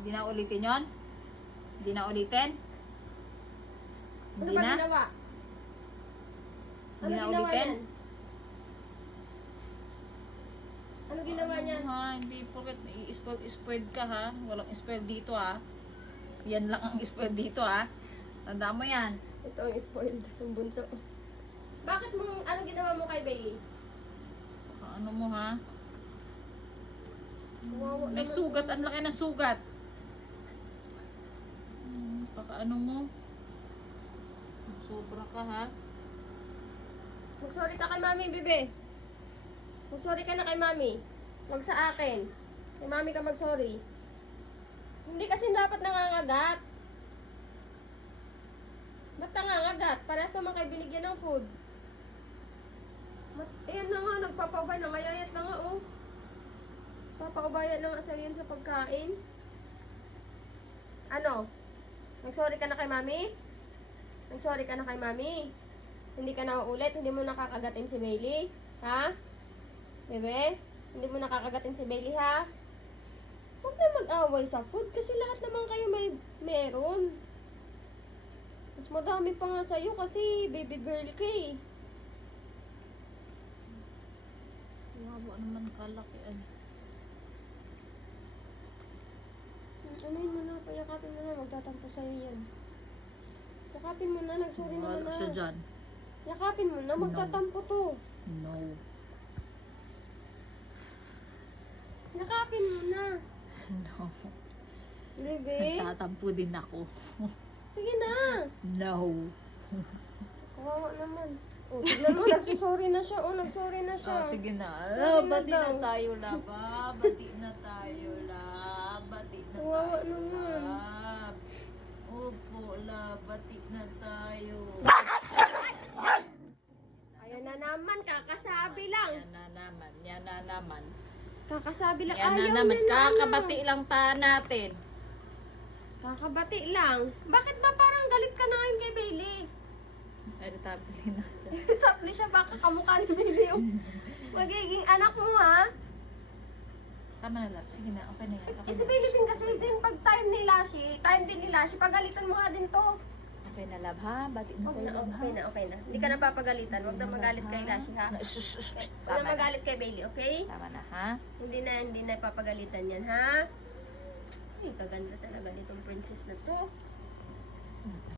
Hindi na ulitin yon? Hindi na ulitin? Ano Hindi ba na? ginawa? Hindi na ginawa ulitin? niyan? Ano ginawa niyan? Ha, hindi porket i-spoiled ka ha. Walang spoiled dito ha. Yan lang ang spoiled dito ha. Tanda mo yan. Ito ang spoiled, ang bunso. Bakit mo, ano ginawa mo kay Bailey? Ano mo ha? Kawawa May naman. sugat, ang laki ng sugat. Ano mo? Sobra ka ha. Mag-sorry ka kay mami, bebe. Mag-sorry ka na kay mami. Huwag sa akin. Kay mami ka mag-sorry. Hindi kasi dapat nangangagat. Ba't nangangagat? Parehas naman kayo binigyan ng food. Ayan na nga, nagpapaubay na. Ngayayat na nga, oh. Papaubayan na nga sa'yo yan sa pagkain. Ano? Nag-sorry ka na kay mami? Nag-sorry ka na kay mami? Hindi ka na uulit? Hindi mo nakakagatin si Bailey? Ha? Bebe? Hindi mo nakakagatin si Bailey, ha? Huwag na mag-away sa food kasi lahat naman kayo meron. Mas madami pa nga sa'yo kasi baby girl ka eh. Wawa naman kalakian. Ano yun mo na? Payakapin mo na. Magtatampo sa'yo yan. Yakapin mo na. Nagsorry naman Wala na. siya dyan. Yakapin mo na. Magtatampo to. No. Yakapin mo na. No. Bebe. Nagtatampo din ako. Sige na. No. Kawawa naman. Oh, tignan mo. Nagsusorry na siya. Oh, nagsorry na siya. Sige na. Sorry na Bati daw. na tayo, laba. Bati na tayo, lab. Bati na Kawawa tayo, naman. lab. Opo, lab. Bati na tayo. Ayan na naman. Kakasabi lang. Yan na naman. Yan na naman. Kakasabi lang. Yan na Ayaw naman. na Kakabati lang ta natin. Kakabati lang. Bakit ba parang galit ka na ngayon kay Bailey? Ay, tabili na siya. Tapos siya baka kamukha ni Bailey yung magiging anak mo, ha? Tama na, lab. Sige na. Okay na yan. Okay Eh, si na. Bailey din kasi din pag time din ni Lashy, pagalitan mo nga din to. Okay na, lab, ha? Bati na Okay tayo, na, lab, ha? okay na, okay na. Hindi ka na papagalitan. Huwag na magalit kay Lashy, ha? Huwag na magalit kay Bailey, okay? Tama na, ha? Hindi na papagalitan yan, ha? Ay, kaganda talaga nitong princess na to.